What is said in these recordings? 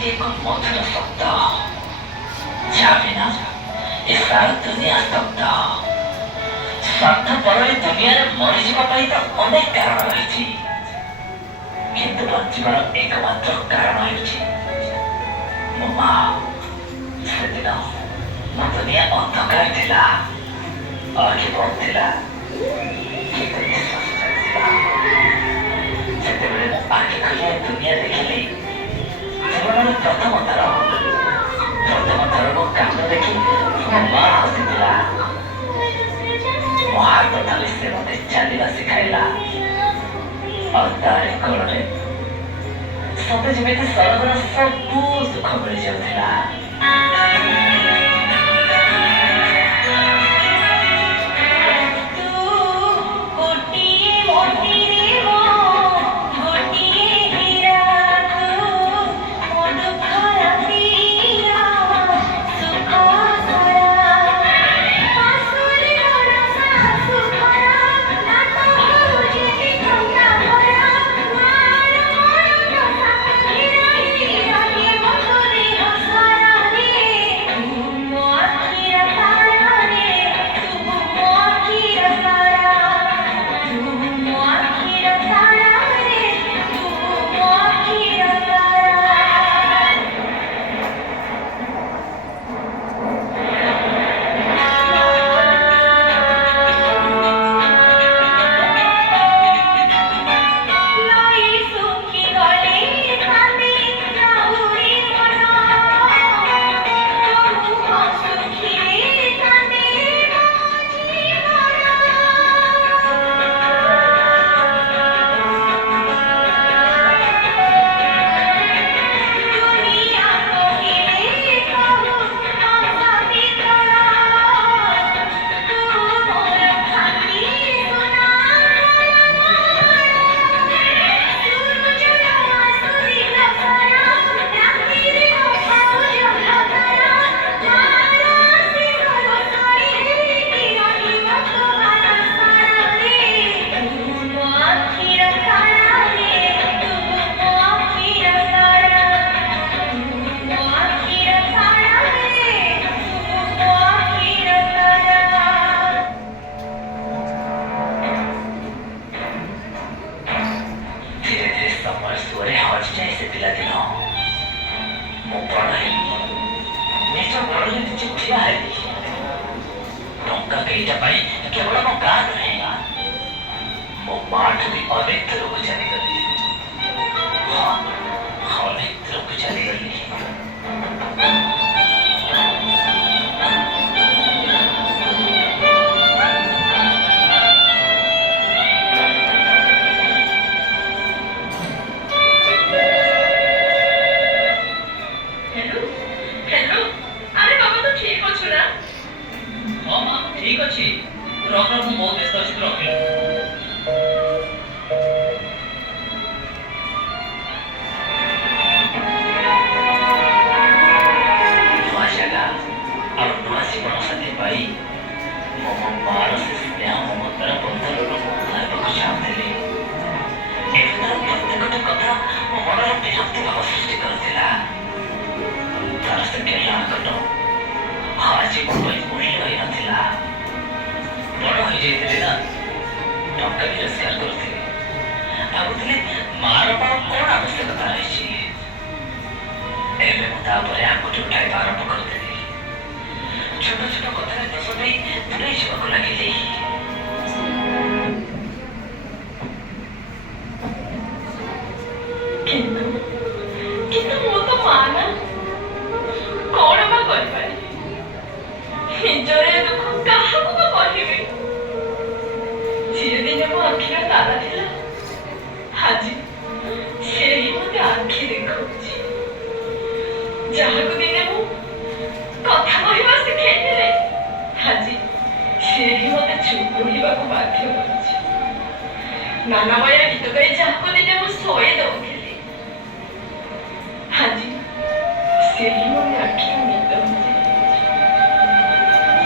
ଯେ ଏକ ମଧୁର ଶବ୍ଦ। ଯାବିନା ଏ ସାରା ଦୁନିଆ ସ୍ତବ୍ଧ। ସ୍ୱାର୍ଥପର ଏ ଦୁନିଆରେ ମରିଯିବା ପାଇଁ ତ ଅନେକ କାରଣ ରହିଛି, କିନ୍ତୁ ବଞ୍ଚିବାର ଏକମାତ୍ର କାରଣ ହେଉଛି ମୋ ମା। ସେଦିନ ମୋ ଦୁନିଆ ଅନ୍ଧକାର ଥିଲା, ଆଖି ବନ୍ଦ ଥିଲା, କିନ୍ତୁ ନିଶ୍ୱାସ ଚାଲିଥିଲା। ସେତେବେଳେ ମୁଁ ଆଖି ଖୋଲି ଏ ଦୁନିଆ ଦେଖିଲି। ଜୀବନରେ ପ୍ରଥମ ଥର ମୋ କାନ୍ଦ ଦେଖି ମୋ ମା ହସିଥିଲା। ମୋ ହାତ ଧରି ସେ ମୋତେ ଚାଲିବା ଶିଖାଇଲା, ଆଉ ତାରି କୋଳରେ ସତେ ଯେମିତି ସରଗର ସବୁ ସୁଖ ମିଳିଯାଉଥିଲା। କେବଳ ମୋ ଗାଁ ନୁହେଁ, ମୋ ମାଠୁ ବି ଅନେକ ଦୂରକୁ ଚାଲିଗଲି। ହଁ, ଅନେକ ଦୂରକୁ ଚାଲିଗଲି। ଠିକ ଅଛି, ରଖ, ମୁଁ ବହୁତ ବ୍ୟସ୍ତ ଅଛି, ରଖିଲି। ନୂଆ ଜାଗା ଆଉ ନୂଆ ଜୀବନ ସାଥୀ ପାଇ ମୁଁ ମୋ ମାର ସେ ସ୍ନେହ ମମତାର ବନ୍ଧନରୁ ମୁକ୍ତ ହେବାକୁ ଚାହୁଁଥିଲି। ଏବେ ତାର ପ୍ରତ୍ୟେକଟି କଥା ମୋ ମନରେ ବିରକ୍ତି ଭାବ ସୃଷ୍ଟି କରୁଥିଲା। ତାର ସେ ଗେହ୍ଲା ଆକଟ ଆଜି ମୋ ପାଇଁ ମୂଲ୍ୟ ହୋଇନଥିଲା। ବଡ଼ ହୋଇଯାଇଥିଲି ନା, ଟଙ୍କା ବି ରୋଜଗାର କରୁଥିଲି। ଭାବୁଥିଲି ମାର କ'ଣ ଆବଶ୍ୟକତା ରହିଛି। ଏବେ ମୁଁ ତାପରେ ଆଙ୍ଗୁଠି ଉଠାଇବା ଆରମ୍ଭ କରିଥିଲି। ଛୋଟ ଛୋଟ କଥାରେ ଦୋଷ ଦେଇ ଦୂରେଇ ଯିବାକୁ ଲାଗିଲି। କିନ୍ତୁ ମୁଁ ତ ମା ନା, କ'ଣ ବା କରିପାରିବି? ନିଜର ଏ ଦୁଃଖ କାହାକୁ ବା କହିବି? ଯିଏ ଦିନେ ମୋ ଆଖିର ତାରା ଥିଲା, ଆଜି ସେ ହିଁ ମୋତେ ଆଖି ଦେଖାଉଛି। ଯାହାକୁ ଦିନେ ମୁଁ କଥା କହିବା ଶିଖେଇଥିଲି, ଆଜି ସେ ହିଁ ମୋତେ ଚୁପ୍ ରହିବାକୁ ବାଧ୍ୟ କରୁଛି। ନାନାବାୟା ଗୀତ ଗାଇ ଯାହାକୁ ଦିନେ ମୁଁ ଶୋଇ ଦଉଥିଲି, ଆଜି ସେ ହିଁ ମୋ ଆଖିର ନିଦ ହଉଛି।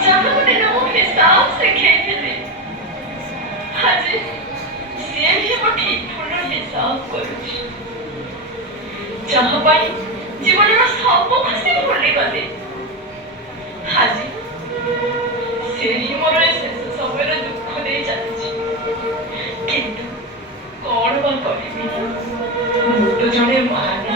ଯାହାକୁ ଦିନେ ମୁଁ ହିସାବ ଶିଖେଇଥିଲି, ଆଜି ସିଏ ହିଁ ମୋ ଠିକ୍ ଭୁଲର ହିସାବ କରୁଛି। ଯାହା ପାଇଁ ଜୀବନର ସବୁ ଖୁସି ଭୁଲିଗଲି। ଆଜି ସେ ହିଁ ମୋର ଏ ଶେଷ ସମୟରେ ଦୁଃଖ ଦେଇ ଚାଲିଛି। କିନ୍ତୁ କଣ ବା କରିବି, ମୁଁ ତ ଜଣେ ମା ନା।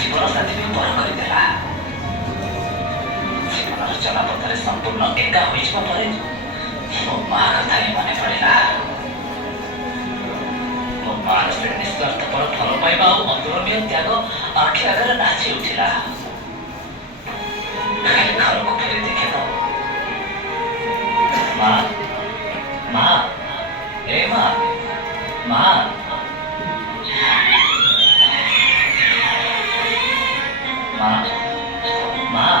जीवन साथी भी पर करदेला। जीवन चलापथरे संपूर्ण एका मो माँ कथा ही मन पड़ा। मो मार से निस्वार्थपर फल पाइबा और अतुलनीय त्याग आखि आगे नाची उठिला। घर को फेरी देखे तो माँ माँ ए माँ माँ माँ माँ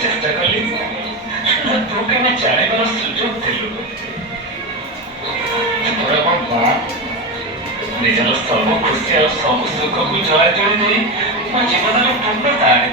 चेष्टा कली तू के जानवर सुजोग निजर सब खुशी और सब सुख को जय जड़ी मो जीवन में पूर्णता आनी